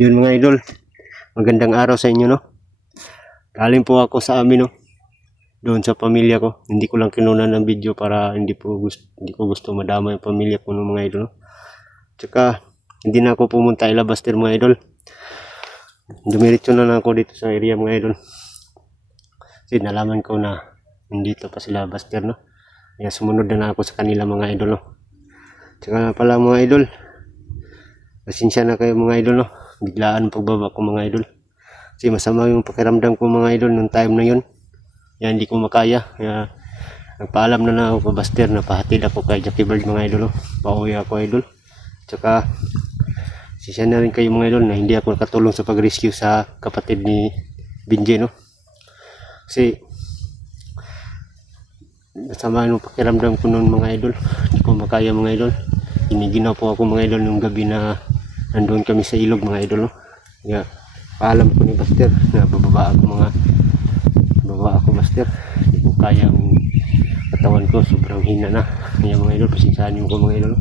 Yun mga idol, magandang araw sa inyo, no? Galing po ako sa amin, no? Doon sa pamilya ko. Hindi ko lang kinunan ng video para hindi ko gusto madama yung pamilya ko ng mga idol, no? Tsaka hindi na ako pumunta Ilabaster mga idol. Dumiretso na lang ako dito sa area mga idol. Kasi nalaman ko na nandito pa sila Baster, no? Kaya sumunod na lang ako sa kanila mga idol, no? Tsaka pala mga idol, pasensya na kayo mga idol, no? Biglaan pagbaba ko mga idol. Kasi masama yung pakiramdam ko mga idol nung time na yun. Kaya hindi ko makaya. Kaya nagpaalam na ako pa Baster na pahatid ako kay Jackie Bird mga idol, no? Pauwi ako idol. Tsaka pasensya na rin kayo mga idol na hindi ako nakatulong sa pag-rescue sa kapatid ni Binje, no? Kasi masama yung pakiramdam ko noon mga idol. Hindi ko makaya mga idol. Iniginaw po ako mga idol nung gabi na nandoon kami sa ilog mga idol, no? Kaya paalam ko ni Baster na bababa ako Baster. Hindi ko kaya ang katawan ko, sobrang hina na. Kaya mga idol, pasensyahan niyo ko mga idol.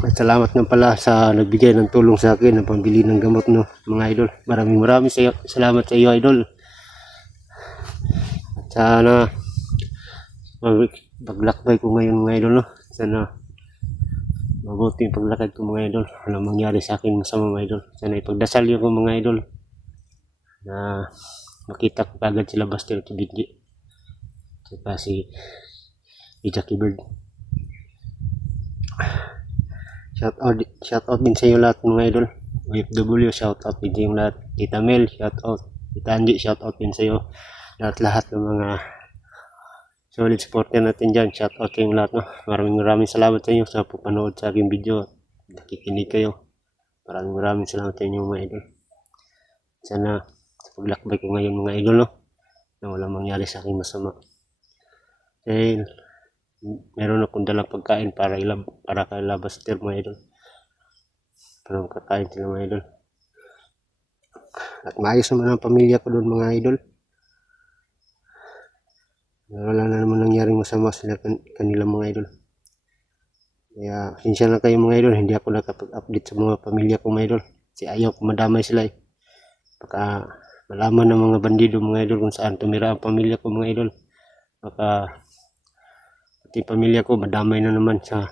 At salamat nga pala sa nagbigay ng tulong sa akin ng pambili ng gamot, no mga idol. Maraming salamat sa iyo idol. At sana paglakbay ko ngayon mga idol, no? Sana mabuti yung paglakad ko mga idol. Walang mangyari sa akin masama mga idol. Sana ipagdasal niyo ko mga idol na makita ko kagad sila Baster at Binje. Saka si Jackie Bird. Shout out din sa inyo lahat mga idol. OFW, shout out din sa inyo lahat. Tita Mel, shout out. Tita Angie, shout out din sa iyo. Lahat ng mga solid supporter natin dyan. Shout out sa inyo lahat, no? Maraming salamat sa inyo sa panood sa aking video. Nakikinig kayo. Maraming salamat sa inyo mga idol. Sana sa paglakbay ko ngayon mga idol, no? Na walang mangyari sa aking masama. Dahil meron akong dalang pagkain para kay Baster mga idol. Para makakain sila mga idol. At maayos naman ang pamilya ko doon mga idol. Wala na naman nangyaring masama sila kanila mga idol. Kaya pasensya na kayo mga idol, hindi ako nakapag-update sa mga pamilya ko mga idol. Kasi ayaw ko madamay sila eh. Baka malaman ng mga bandido mga idol kung saan tumira ang pamilya ko mga idol. Baka pati pamilya ko madamay na naman sa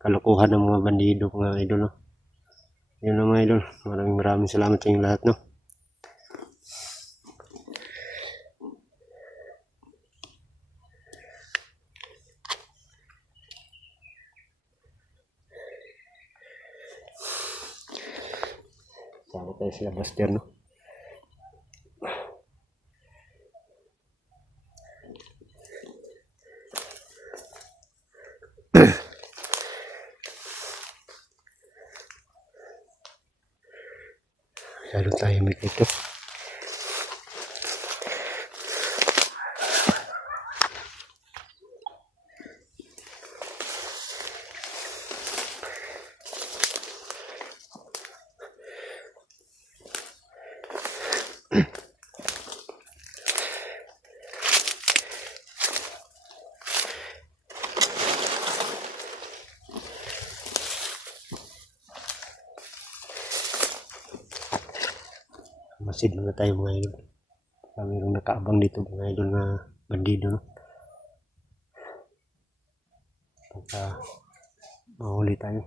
kalokohan ng mga bandido mga idol, no? Yun na mga idol, maraming salamat sa inyo lahat, no? Sama tayo sila Baster, no? Lalo tayo may ito. Masid na tayo mga idol. Mayroong nakaabang dito mga idol na bandido, no? Pagka mahuli tayo.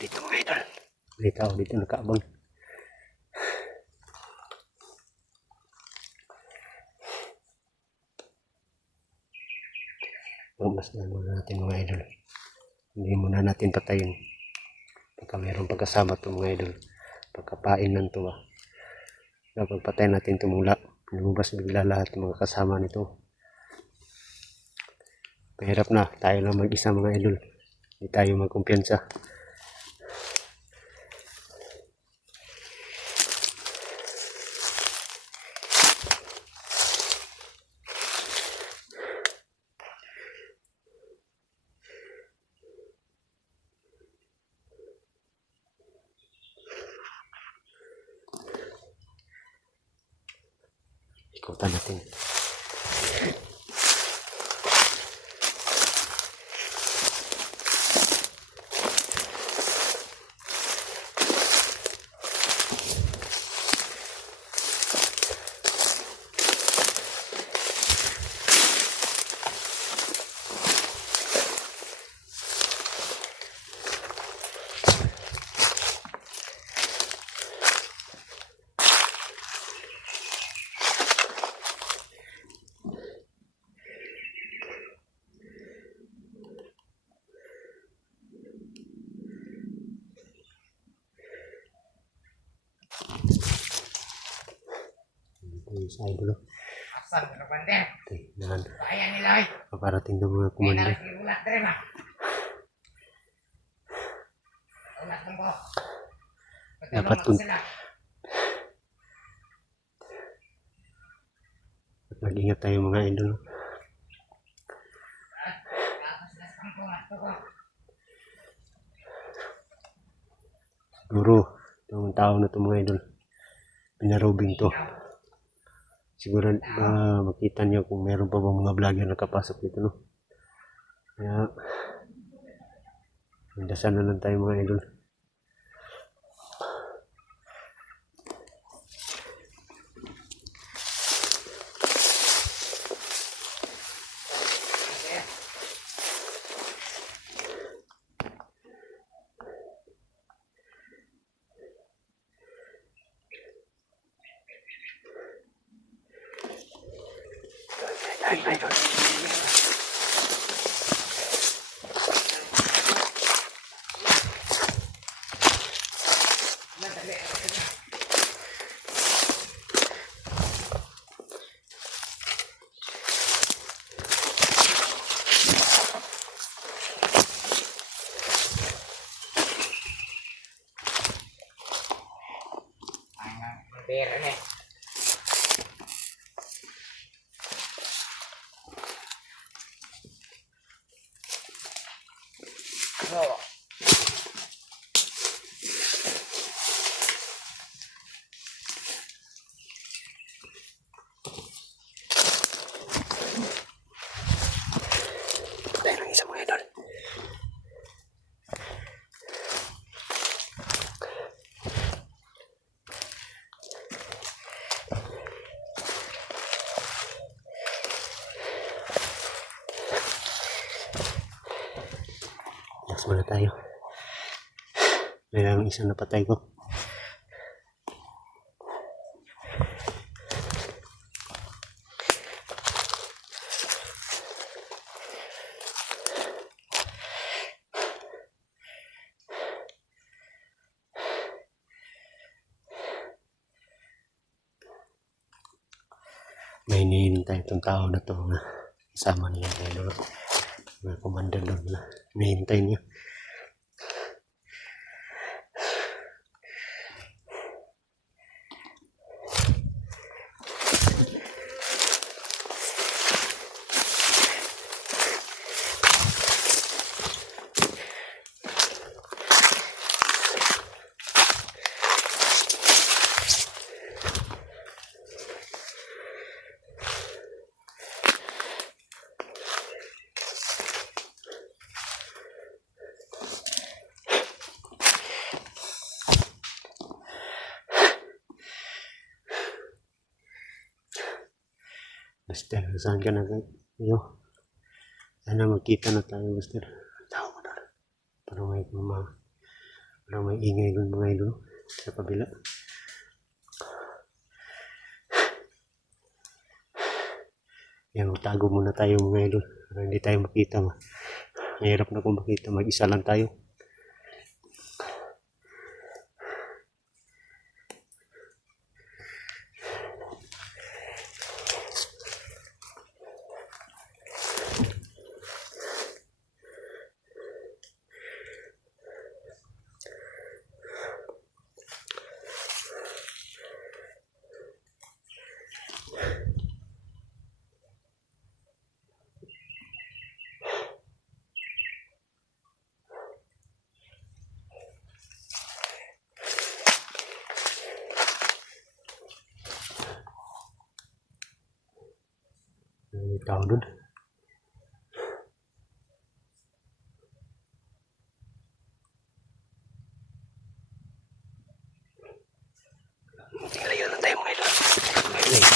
Dito mga idol. May tao dito nakaabang. Masdan muna natin mga idol. Hindi muna natin patayin. Pagka mayroong pagkasama ito mga idol. Pagkapain lang ito. Kapag patayin natin ito mula. Lumabas bigla lahat ng mga kasama nito. Mahirap na. Tayo lang mag-isa mga idol. Hindi tayo magkumpiyansa. Ikutan natin. Sa idol. Asal berbandir. Nahan. Bahaya nilai. Paparating ng mga komando. Ulat terima. Ulat tempo. Dapat pun. Mag-ingat tayo mga idol. Siguro, itong tao na itong mga idol. Pinarobing to. Siguro makita niyo kung meron pa bang mga vlogger nakapasok dito, no? Kaya, magdasal na lang tayo mga idol. Idol. Beer nih. Oh. Tayo ng isa mga idol. Relax muna tayo. Mayroong isang napatay ko. May hinihintay itong tao na ito na kasama niya mga idol. Mga commander doon na hinihintay niya. Buster, saan ka na kayo? Sana magkita na tayo, Buster. Tao mo na. Parang may ingay doon mga idol sa kabila. Yan, magtago muna tayo mga idol. Para hindi tayo makita. Mahirap na kung makita. Mag-isa lang tayo. May tao doon. Layo lang tayo mga idol. Layo.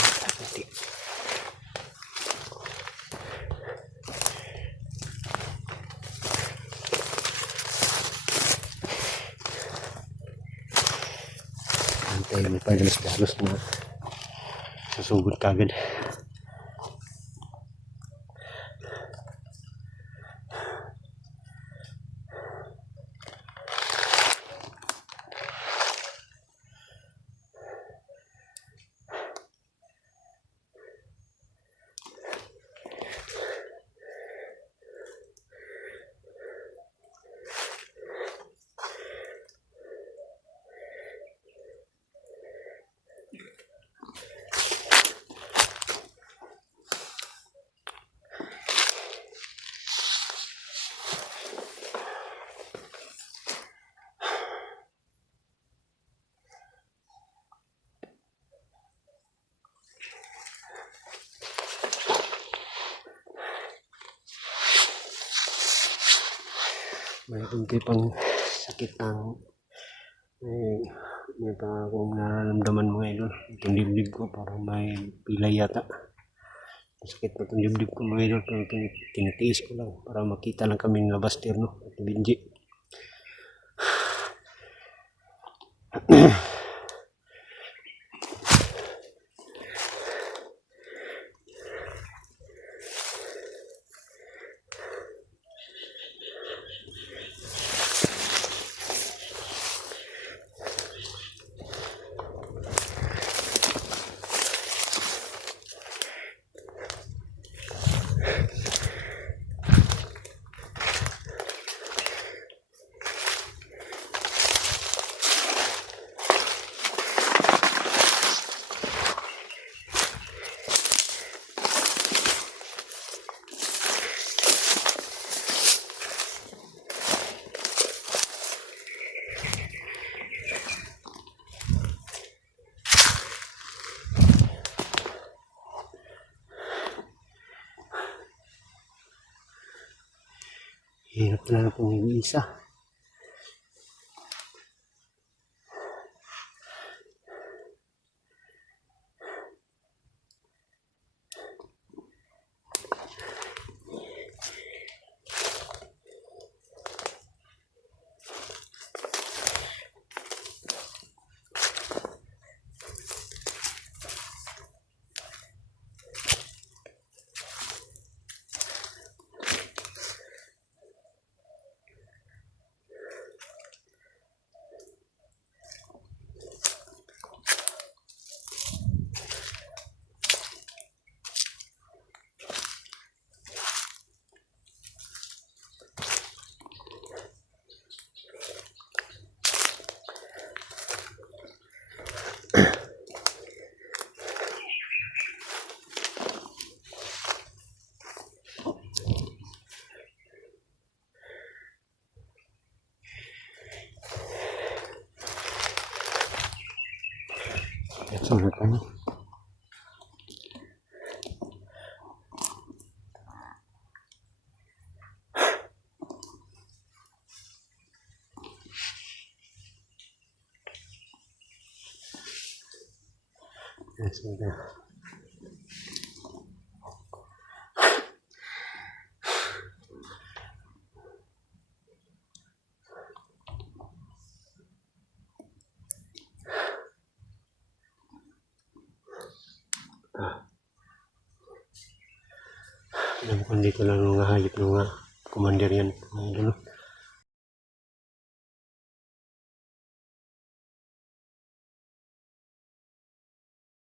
Antay mo pa dalos na susugod kagad. May kunti pang sakit ang may pa akong nararamdaman mga idol. Itong dibdib ko parang may pilay yata. Sakit pa itong dibdib ko mga idol, pero tinitiis ko lang para makita lang kami ng labas no at Benji. Hirap talaga pong mag-iisa. Sorry kami. Yes, okay. Alam ko dito lang mga hayop ng mga commander yan. Mga idol.